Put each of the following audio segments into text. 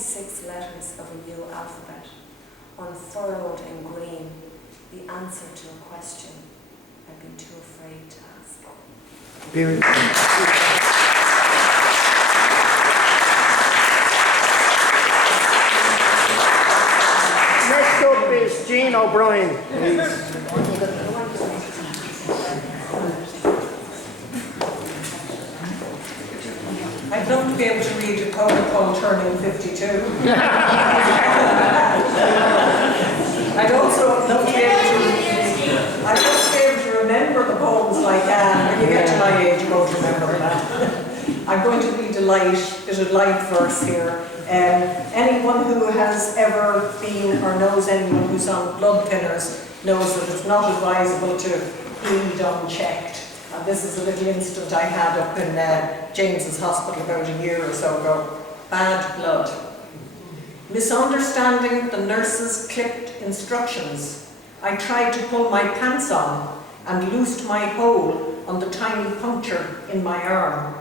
26 letters of a new alphabet, unfurled in green, the answer to a question I've been too afraid to ask. Beautiful. Next up is Jean O'Brien, please. I'd love to be able to read a poem called Turning 52. I'd also love to be able to remember the poems like Anne. When you get to my age, you won't remember that. I'm going to read a bit of light verse here. Anyone who has ever been or knows anyone who's on blood thinners knows that it's not advisable to bleed unchecked. And this is a little incident I had up in James's hospital about a year or so ago. Bad blood. Misunderstanding the nurse's clipped instructions, I tried to pull my pants on and loosed my hole on the tiny puncture in my arm,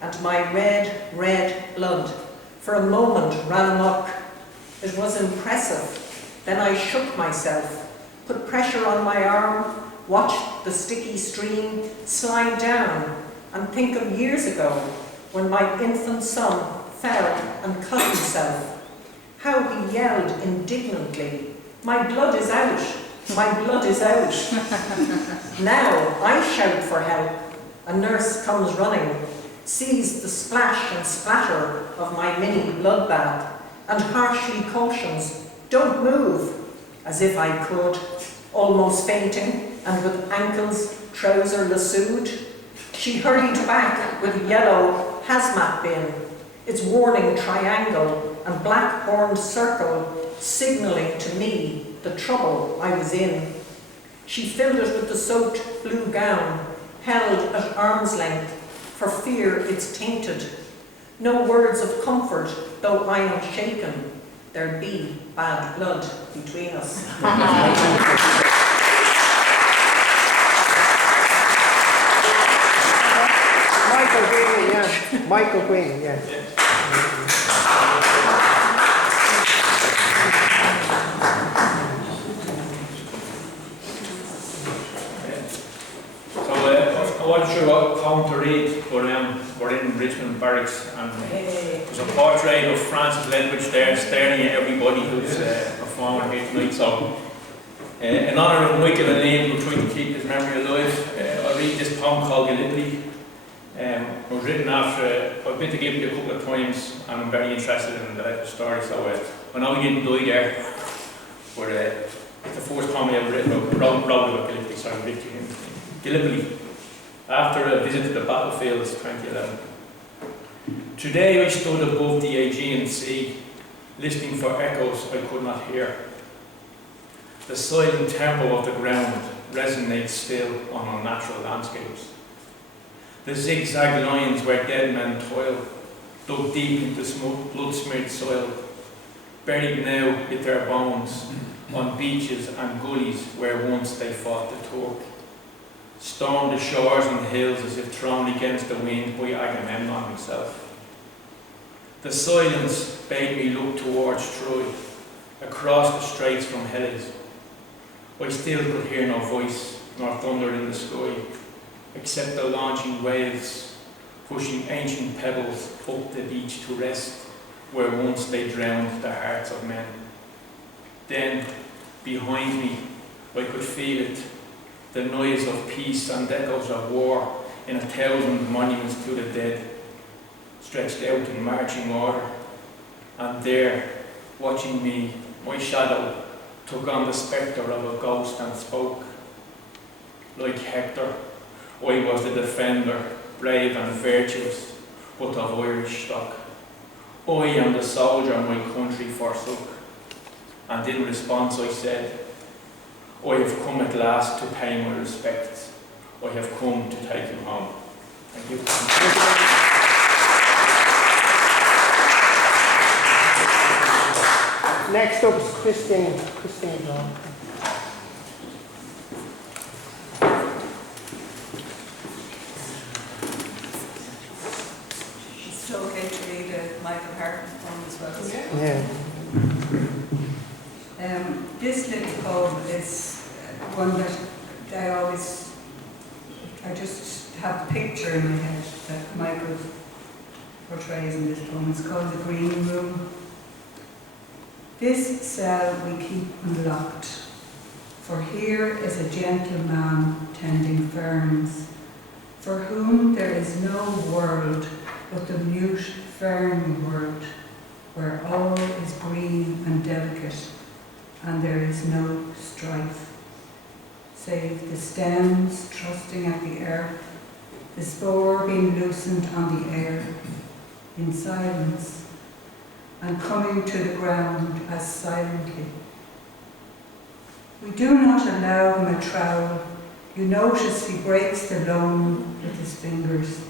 and my red blood for a moment ran amok. It was impressive. Then I shook myself, put pressure on my arm, watched the sticky stream slide down, and think of years ago when my infant son fell and cut himself. How he yelled indignantly, "My blood is out! My blood is out!" Now I shout for help. A nurse comes running, sees the splash and splatter of my mini bloodbath, and harshly cautions, "Don't move," as if I could, almost fainting and with ankles trouser lassoed. She hurried back with a yellow hazmat bin, its warning triangle and black horned circle signalling to me the trouble I was in. She filled it with the soaked blue gown, held at arm's length, for fear it's tainted. No words of comfort, though I am shaken. There be bad blood between us. Michael Green, yeah. I wasn't sure what poem to read, but we're in Richmond Barracks, and there's a portrait of Francis Ledwidge there staring at everybody who's performing here tonight. So, in honour of Michael and Ian, who trying to keep his memory alive, I'll read this poem called Gallipoli. It was written after, I've been to Gallipoli a couple of times, and I'm very interested in the story, so I know he didn't die there, but it's the first poem I ever wrote about Gallipoli, so I'll read to him. Gallipoli, after a visit to the battlefields 2011. Today I stood above the Aegean Sea, listening for echoes I could not hear. The silent tempo of the ground resonates still on unnatural landscapes. The zigzag lines where dead men toil, dug deep into blood-smeared soil, buried now with their bones on beaches and gullies where once they fought the Turk. Stormed the shores and hills as if thrown against the wind by Agamemnon himself. The silence bade me look towards Troy, across the straits from Hellas. I still could hear no voice, nor thunder in the sky, except the launching waves, pushing ancient pebbles up the beach to rest, where once they drowned the hearts of men. Then, behind me, I could feel it, the noise of peace and echoes of war in 1,000 monuments to the dead, stretched out in marching order. And there, watching me, my shadow took on the spectre of a ghost and spoke. Like Hector, I was the defender, brave and virtuous, but of Irish stock. I am the soldier my country forsook. And in response I said, I have come at last to pay my respects. I have come to take him home. Thank you. Next up is Christine Brown. It's okay to read Michael Harton from as well. Yeah. This little poem is one that I just have a picture in my head that Michael portrays in this poem. It's called The Green Room. This cell we keep unlocked, for here is a gentleman tending ferns, for whom there is no world but the mute fern world, where all is green and delicate, and there is no strife, save the stems trusting at the earth, the spore being loosened on the air, in silence, and coming to the ground as silently. We do not allow him a trowel. You notice he breaks the loam with his fingers.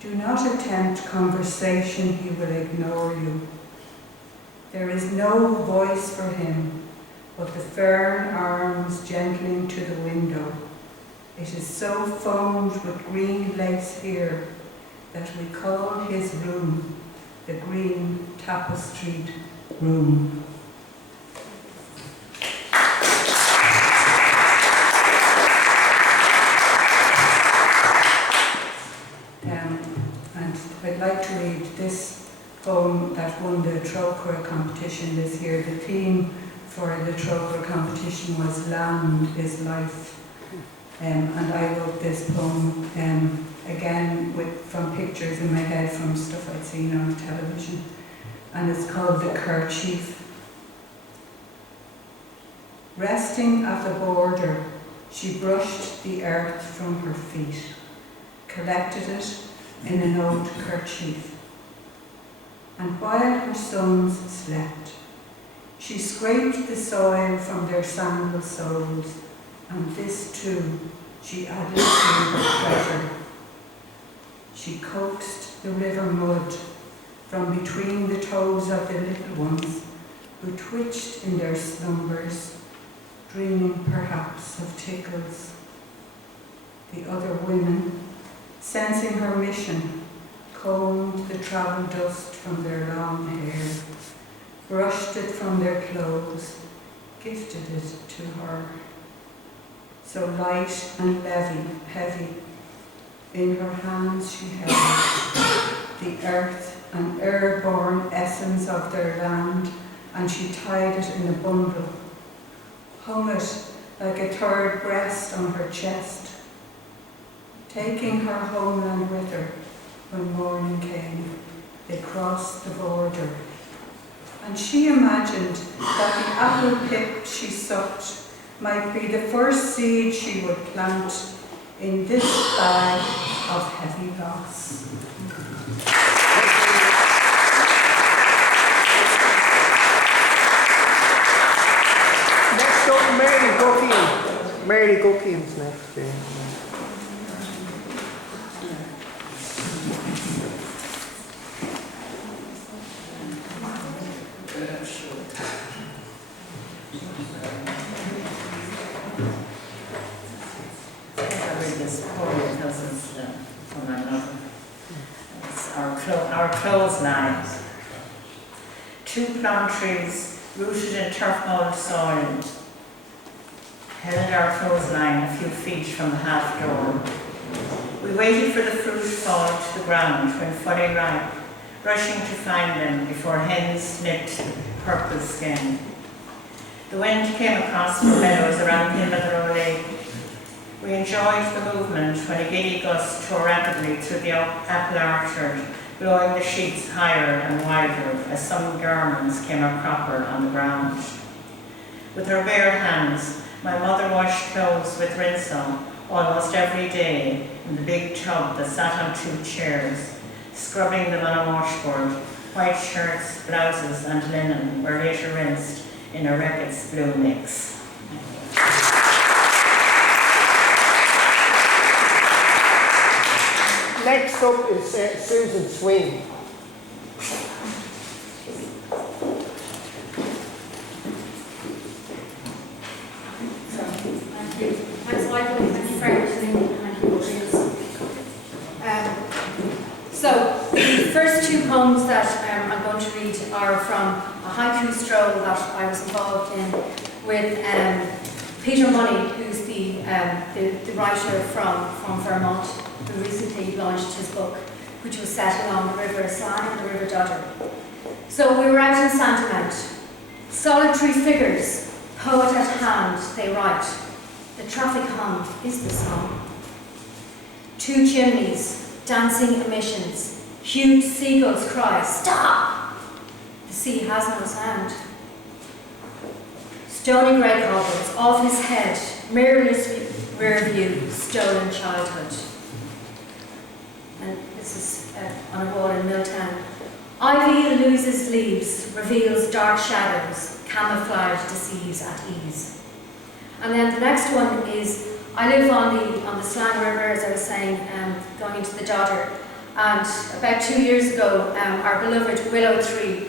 Do not attempt conversation, he will ignore you. There is no voice for him, but the fern arms gentling to the window. It is so foamed with green lace here that we call his room the green tapestried room. And I'd like to read this poem that won the Trócaire competition this year. The theme for the Trócaire competition was Land is Life. And I wrote this poem again from pictures in my head from stuff I'd seen on television. And it's called The Kerchief. Resting at the border, she brushed the earth from her feet, collected it in an old kerchief. And while her sons slept, she scraped the soil from their sandal soles, and this too she added to her treasure. She coaxed the river mud from between the toes of the little ones who twitched in their slumbers, dreaming perhaps of tickles. The other women, sensing her mission, combed the travel dust from their long hair, brushed it from their clothes, gifted it to her. So light and heavy, in her hands she held the earth and airborne essence of their land, and she tied it in a bundle, hung it like a third breast on her chest, taking her homeland with her. When morning came, they crossed the border, and she imagined that the apple pip she sucked might be the first seed she would plant in this bag of heavy loss. Next up, Mary Guckian. Mary Guckian's next. Yeah. Our clothesline. Two plum trees rooted in turf mould soil held our clothesline a few feet from the half door. We waited for the fruit to fall to the ground when fully ripe, rushing to find them before hens nipped the purple skin. The wind came across the meadows around Kilmather Lake. We enjoyed the movement when a giddy gust tore rapidly through the apple orchard, blowing the sheets higher and wider as some garments came a cropper on the ground. With her bare hands, my mother washed clothes with rinso almost every day in the big tub that sat on two chairs, scrubbing them on a washboard. White shirts, blouses and linen were later rinsed in a Reckitt's blue mix. Next up is Susan Sweeney. Thank you. Thanks, Michael. Thank you for everything. Thank you, audience. So, the first two poems poems that I'm going to read are from a haiku stroll that I was involved in with Peter Money, who's the writer from Vermont, who recently launched his book, which was set along the River Slan and the River Dodder. So we were out in Sandymount. Solitary figures, poet at hand, they write. The traffic hum is the song. Two chimneys, dancing emissions, huge seagulls cry, stop! The sea has no sound. Stony grey cobbles, off his head, mirrorless rear view, stolen childhood. And this is on a wall in Milltown. Ivy loses leaves, reveals dark shadows, camouflage deceives at ease. And then the next one is, I live on the Slan River, as I was saying, going into the Dodder. And about 2 years ago, our beloved willow tree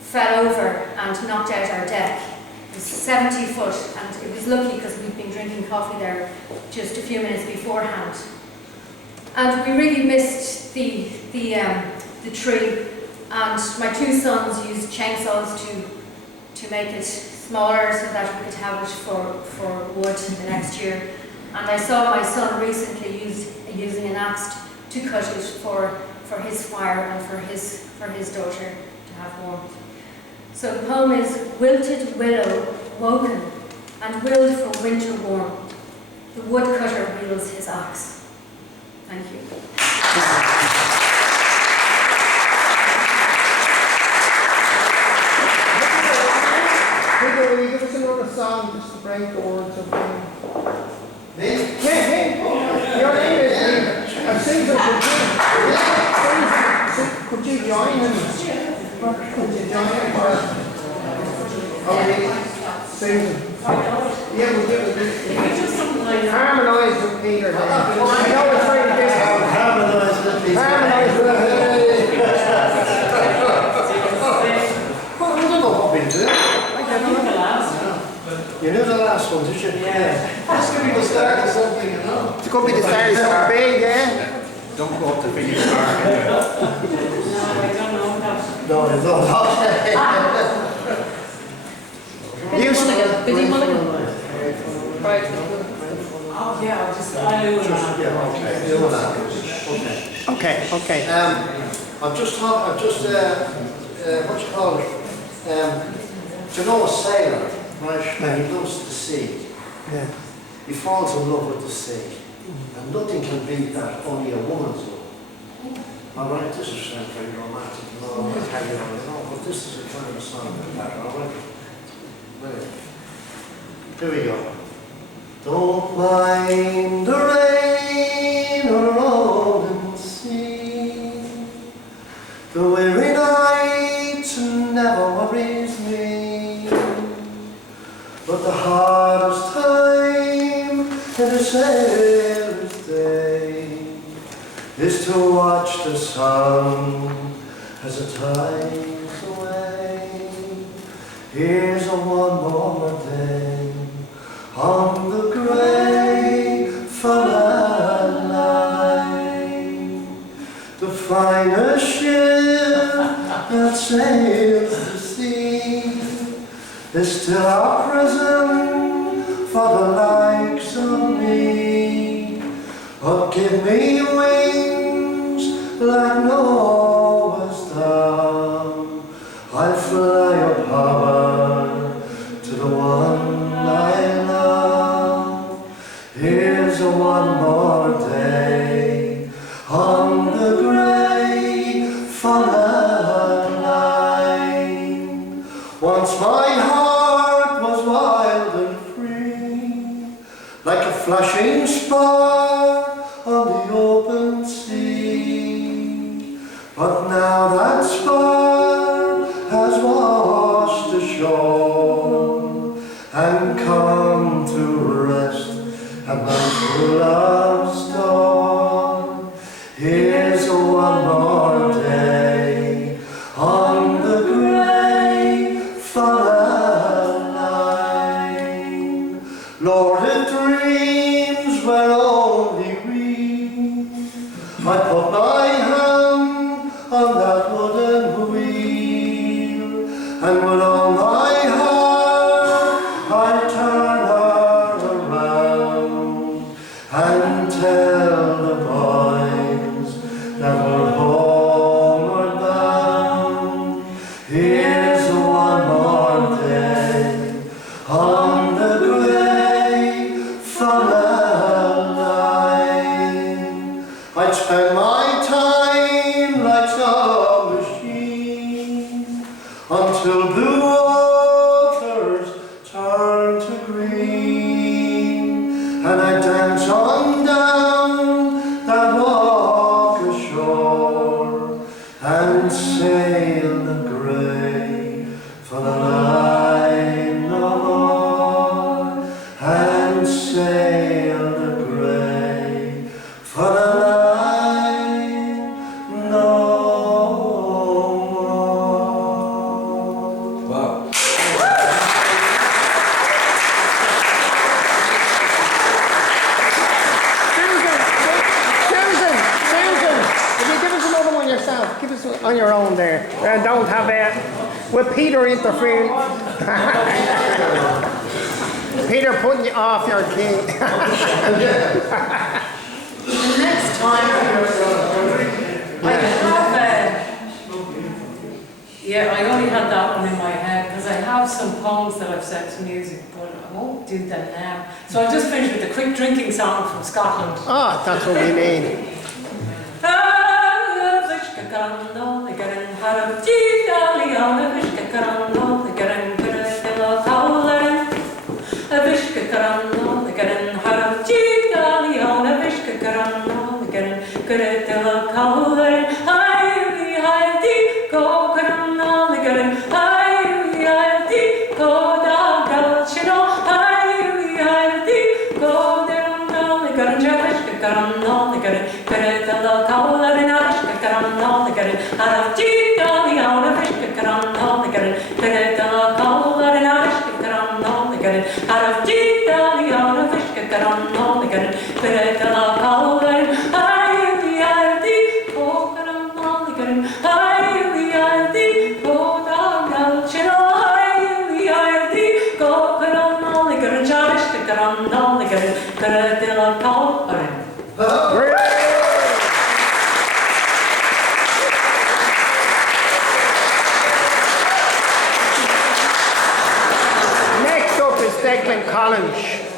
fell over and knocked out our deck. It was 70 foot, and it was lucky because we'd been drinking coffee there just a few minutes beforehand. And we really missed the tree, and my two sons used chainsaws to make it smaller so that we could have it for wood the next year. And I saw my son recently using an axe to cut it for his fire and for his daughter to have warmth. So the poem is, wilted willow, woken, and willed for winter warm. The woodcutter wields his axe. Thank you. Will you give us another song just to break the words of him? Me? Yeah, him. Your name is him. I've seen some could you join him? Could you join him? Oh, Susan. Yeah, we'll do it. Harmonise with Peter. I know it's very difficult. Harmonise with Peter. Harmonise with him. Well, I don't know what we do. You knew the last one, did you? Yeah. That's going to be the start of something, you know. It's going to be the start of something big, yeah? Don't go up to finish mark. No, it's not. You Okay. I'm just what you call it? Do you know a sailor, right? He loves the sea. Yeah. He falls in love with the sea. And nothing can beat that, only a woman's love. Alright, this is very romantic, you know, but this is a kind of a song like that, alright? Right. Here we go. Don't mind the rain or the rolling sea. The weary night never worries me. But the hardest time in a sailor's day is to watch the sun as it tides away. Here's a one more day on the grey furrowed line. The finest ship that sails the sea is still our prison for the likes of me. Oh, give me wings like Noah's dove. I'll fly up high to the one I love. Here's a one more day on the grey furrowed line. Once my heart was wild and free, like a flashing spar on the open sea. But now that spar has washed ashore and come to rest at my true love's door. Here's a one more day on the grey furrowed line. Lord, if dreams were only real, I'd put my hand on that wooden till blue waters turn to green, and I dance on down that walk ashore, and sail the grey for the line no more, and sail the grey for the line no more. Wow. Susan, if you give us another one yourself, give us on your own there. Don't have with Peter interfering. Peter putting you off your key. The next time I have yeah, I only had that one in my head because I have some poems that I've set to music, but I won't do them now. So I'll just finish with a quick drinking song from Scotland. Ah, that's what we need.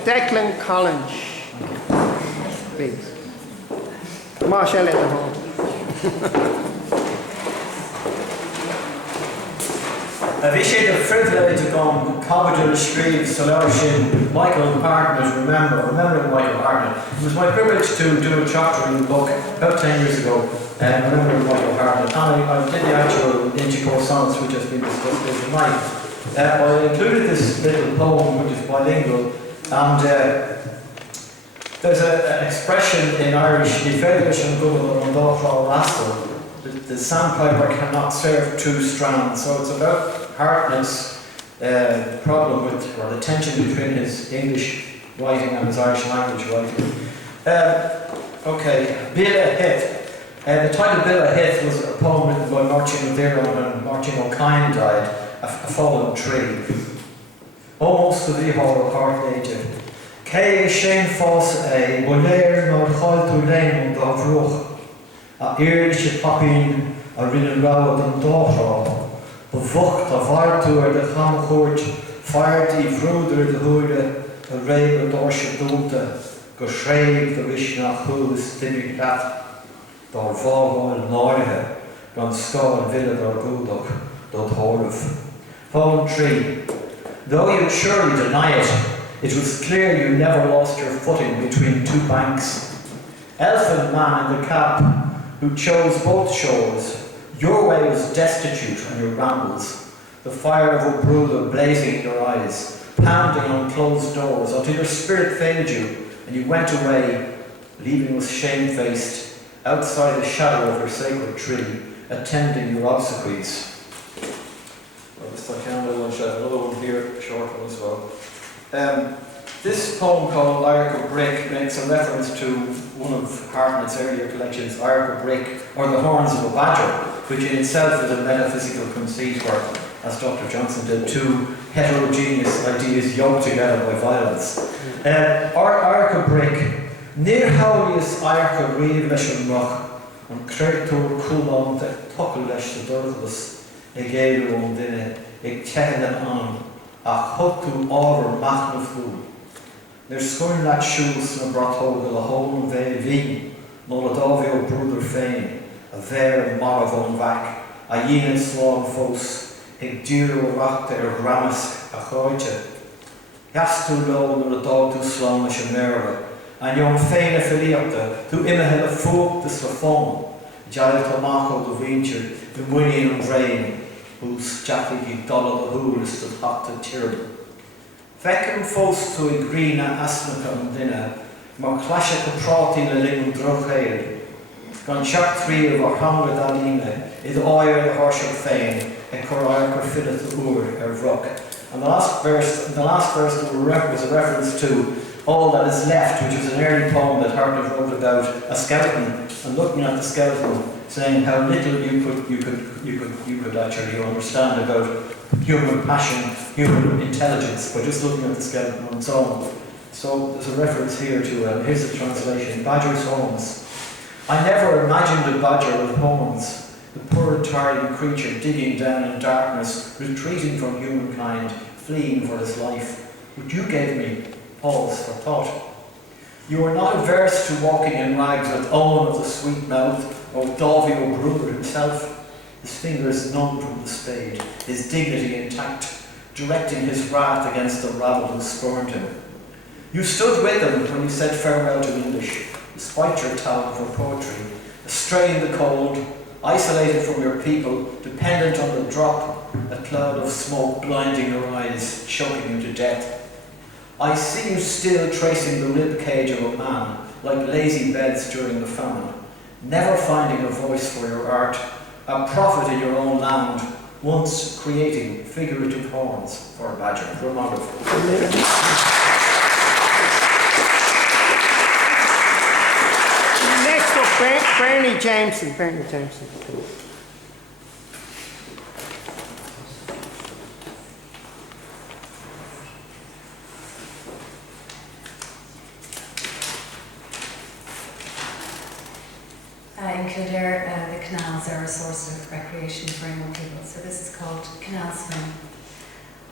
Declan Collins, please. Marshall at the home. Bhí sé de frivolite gom Commodore Screeve, Solution, Michael Partners, remembering Michael Partner. It was my privilege to do a chapter in the book about 10 years ago, remembering Michael Partner. And I did the actual intercourse sonnets which has been discussed here tonight. I included this little poem which is bilingual, and there's an expression in Irish, the sandpiper cannot serve two strands. So it's about Hartnett's problem with, or the tension between his English writing and his Irish language writing. Okay, Bill a Hith. The title Bill a Hith was a poem written by Martin O'Deiron when Martin O'Kine died, a fallen tree. Almost the Vihar of Heart Nature. Kay Shane Foss a Wolair nor Haltu Lane da Vroch. A Irish Papin a Rinnan Rowd and Dawra. Bevocht a Vartur de Chamcourt, fired I Vroder de Hoode, a Rabe Dorsche Dote, go Shreib the Vishna Hus, Timmy Rat, Dor Vago and Norhe, Gon Skull Villa Dor Gudok, Dot Horov. Fallen tree. Though you surely deny it, it was clear you never lost your footing between two banks. Elfin man in the cap, who chose both shores, your way was destitute on your rambles, the fire of a brother blazing in your eyes, pounding on closed doors until your spirit failed you and you went away, leaving us shamefaced outside the shadow of your sacred tree, attending your obsequies. Another one here, short one as well. This poem called Lyric of Brick makes a reference to one of Hartnett's earlier collections, Lyric of Brick, or The Horns of a Badger, which in itself is a metaphysical conceit where, as Dr. Johnson did, two heterogeneous ideas yoked together by violence. Lyric of Brick, near Howlius Lyric of Reeve Lesh Rock, on Creator Coulon de Tokalesh the Durgus, Egale on Dinne, Ig Tehelan on, a Hotu Over Machnaful. There's scoring that shoes and a brotho the whole ve veen, Noladovio Bruder Fane, a ver Maravon Vac, a yin slog fos, ag dúr rachta ramasc a choide. Heastú lo nuair a dá tú slán leis an méra, an yon féin a filiachta, tú imethe le fuachtas le fón, deil tamach ó do vítir, do muine an bhrein, hús Jackie ag dala a húlas do hata tíirm. Fecum fós tú ag grína asnacha an duine, mar chláise go prátaí le linn drochéir. Gan seach tríomh ar hamla dalíne, iad áir le háisiir féin, ag chur áir gur fiad a úr ar bhroc. And the last verse was a reference to All That Is Left, which is an early poem that Hartnett wrote about a skeleton and looking at the skeleton, saying how little you could actually understand about human passion, human intelligence by just looking at the skeleton on its own. So there's a reference here to here's the translation: badger's horns. I never imagined a badger with horns. The poor tiring creature digging down in darkness, retreating from humankind, fleeing for his life. But you gave me pause for thought. You are not averse to walking in rags with Owen of the sweet mouth, or Davy O'Bruger himself, his fingers numb from the spade, his dignity intact, directing his wrath against the rabble who spurned him. You stood with him when he said farewell to English, despite your talent for poetry, astray in the cold, isolated from your people, dependent on the drop, a cloud of smoke blinding your eyes, choking you to death. I see you still tracing the rib cage of a man, like lazy beds during the famine, never finding a voice for your art, a prophet in your own land, once creating figurative horns for a badger. Next up, Bernie Jameson. In Kildare, the canals are a source of recreation for young people, so this is called Canal Swim.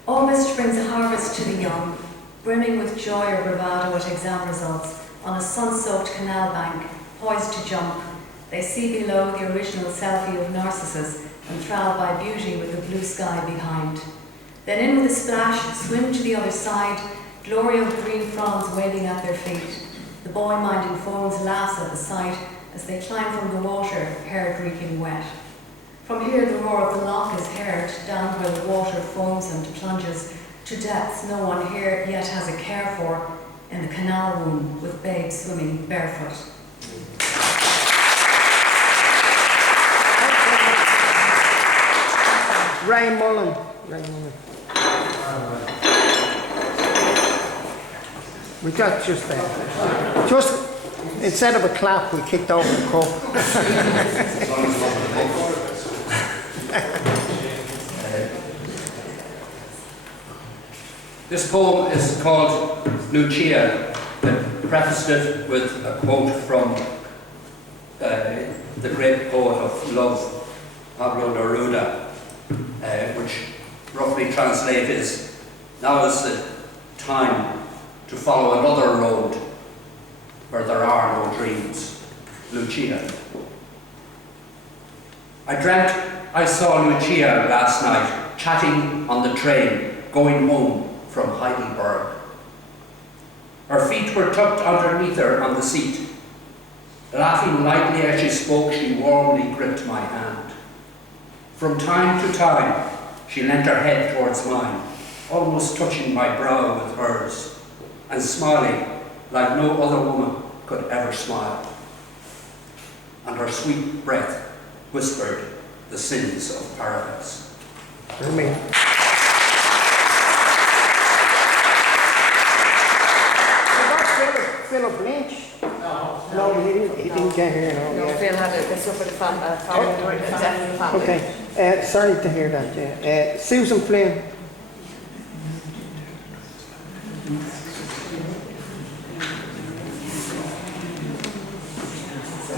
August brings a harvest to the young, brimming with joy or bravado at exam results. On a sun-soaked canal bank, poised to jump, they see below the original selfie of Narcissus, enthralled by beauty with the blue sky behind. Then in with a splash, swim to the other side, glory of green fronds waving at their feet. The boy-minding foams laughs at the sight, as they climb from the water, hair reeking wet. From here the roar of the loch is heard, down where the water foams and plunges to depths no one here yet has a care for, in the canal womb with babes swimming barefoot. Ray Mullen. We got just there. Just instead of a clap, we kicked over the cup. This poem is called Lucia. I prefaced it with a quote from the great poet of love, Pablo Neruda, which roughly translated is, now is the time to follow another road where there are no dreams. Lucia. I dreamt I saw Lucia last night, chatting on the train, going home from Heidelberg. Her feet were tucked underneath her on the seat. Laughing lightly as she spoke, she warmly gripped my hand. From time to time, she leant her head towards mine, almost touching my brow with hers, and smiling like no other woman could ever smile. And her sweet breath whispered the sins of paradise. Amen. Philip Lynch? No, he didn't get here. No, Phil had a suffered a family. Okay, sorry to hear that. Yeah. Susan Flynn.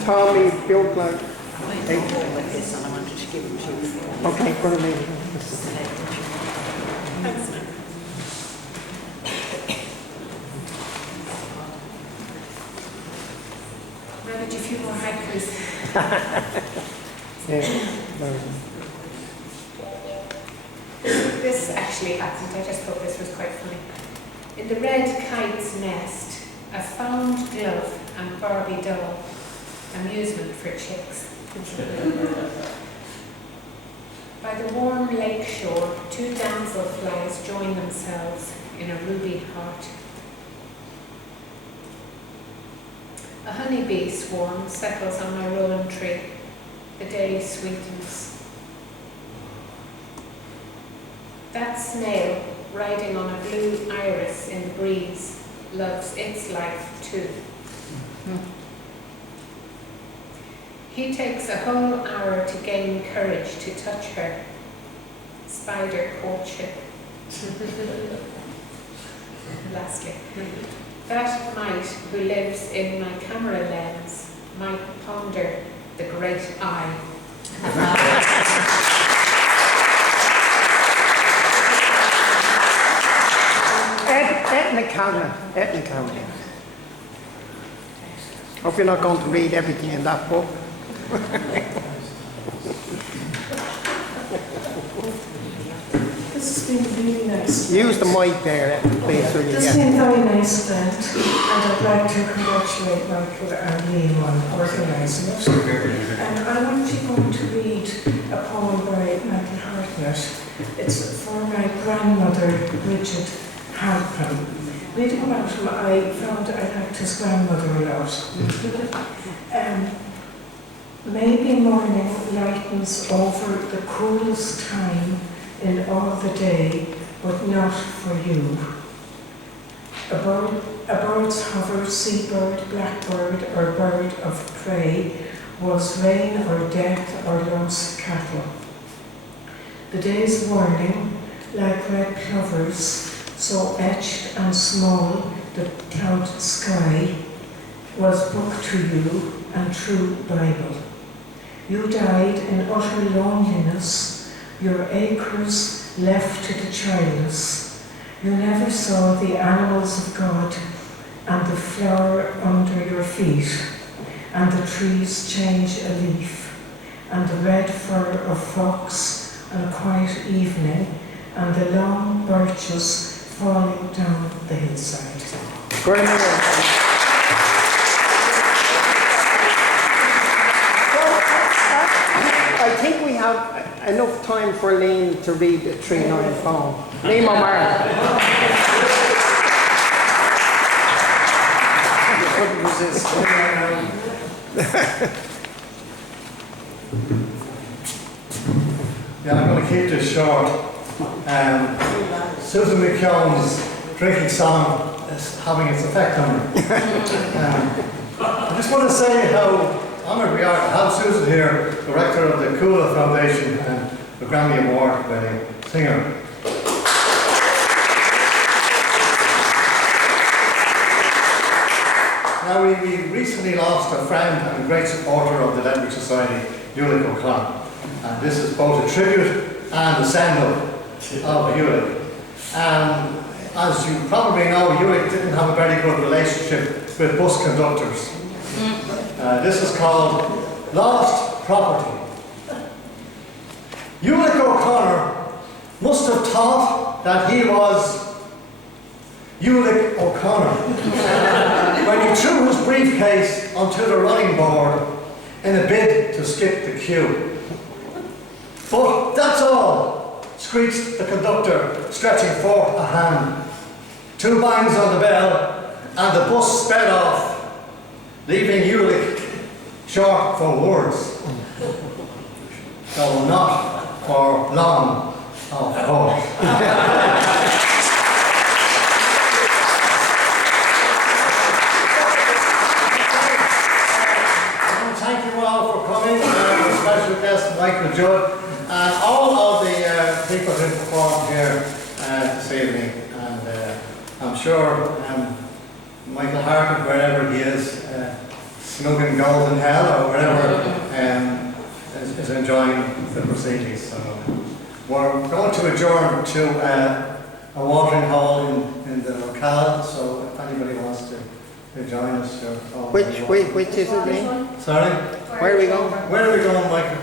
Tommy built like. Okay, put him in. Maybe a few more hikers. Yeah. this actually happened. I just thought this was quite funny. In the red kite's nest, a found glove and Barbie doll, amusement for chicks. By the warm lake shore, two damselflies join themselves in a ruby heart. A honeybee swarm settles on my rowan tree. The day sweetens. That snail, riding on a blue iris in the breeze, loves its life too. He takes a whole hour to gain courage to touch her. Spider courtship. Lastly, that mite who lives in my camera lens might ponder the great eye. Ethnic counting. Hope you're not going to read everything in that book. This has been really nice. Use the mic there, please. So This has been very nice event, and I'd like to congratulate Michael and Liam on organising it. And I'm actually going to read a poem by Michael Hartnett. It's for my grandmother, Bridget Halpin. Reading about him, I found I liked his grandmother a lot. Maybe morning lightens over the coolest time in all the day, but not for you. A bird's hover, seabird, blackbird, or bird of prey was rain or death or lost cattle. The day's warning, like red plovers, so etched and small the clouded sky, was book to you and true Bible. You died in utter loneliness, your acres left to the childless. You never saw the animals of God and the flower under your feet, and the trees change a leaf, and the red fur of fox on a quiet evening, and the long birches falling down the hillside. I think we have enough time for Liam to read the 3-9 poem. Liam O'Mara. You couldn't resist. Yeah, I'm going to keep this short. Susan McKeown's drinking song is having its effect on her. I just want to say how honoured we are to have Susan here, director of the Kula Foundation and the Grammy Award winning singer. Now, we recently lost a friend and great supporter of the Ledwidge Society, Ulick O'Connor. And this is both a tribute and a send-up of Ulick. As you probably know, Ulick didn't have a very good relationship with bus conductors. This is called Lost Property. Ulick O'Connor must have thought that he was Ulick O'Connor when he threw his briefcase onto the running board in a bid to skip the queue. But that's all, screeched the conductor, stretching forth a hand. 2 bangs on the bell, and the bus sped off, leaving Ulick short for words, though not for long, of course. Thank you all for coming, special guest Michael Judd, and all of the people who performed here this evening. And I'm sure Michael Harkin, wherever he is, smoking gold in hell or wherever, is enjoying the proceedings. So we're going to adjourn to a watering hole in the locale. So if anybody wants to join us, which is it, Liam? Sorry? Where are we going? Where are we going, Michael?